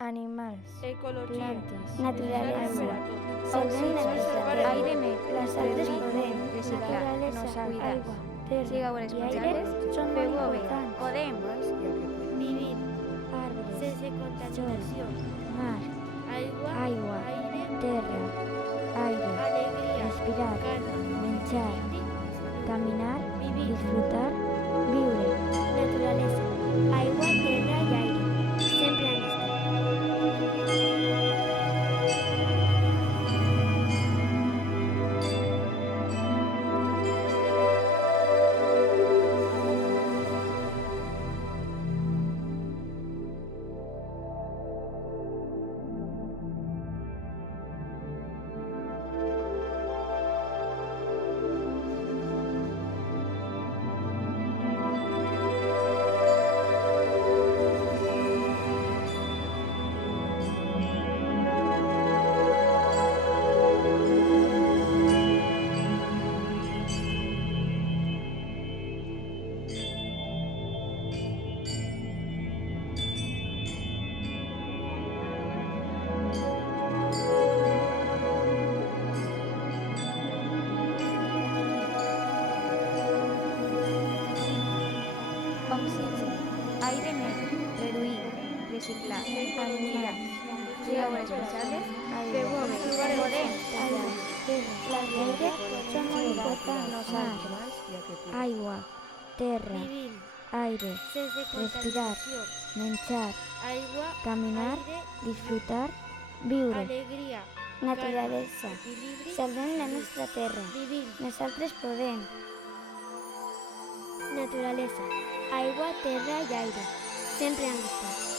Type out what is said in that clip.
animals, ecologia, plantes, naturalesa, aigua, salvem la nostra terra, aire net, nosaltres podem, reciclar, naturalesa, cuidar, aigua, terra sigueu i responsables, aire són feu-ho molt bé, importants. podem, vivir Arbres, sense contaminació, mar, aigua, aigua, aire, terra, aire, alegria, respirar, calma, menjar, equilibri, caminar, vivir, disfrutar, viure. Naturalesa, aigua, terra i aire, sempre han d'estar. oxigen, aire net, reduir, reciclar, ecologia, sigueu responsables, feu-ho bé, podem, Aigua, terra i aire són molt importants. nosaltres, Mar, aigua, terra, vivir aire, sense respirar, contaminació, menjar, aigua, caminar, aire, disfrutar, viure. alegria, Naturalesa, calma, equilibri, salvem la nostra terra, vivir, nosaltres podem. Naturalesa, aigua, terra i aire, sempre han d'estar.